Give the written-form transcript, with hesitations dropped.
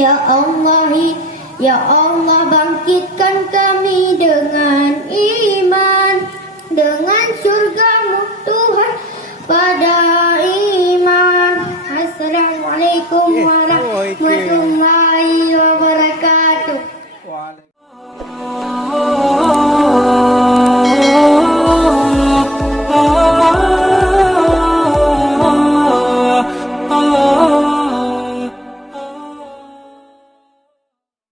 Ya Allah, Ya Allah, bangkitkan kami dengan iman, dengan surga-Mu Tuhan pada iman. Assalamualaikum warahmatullahi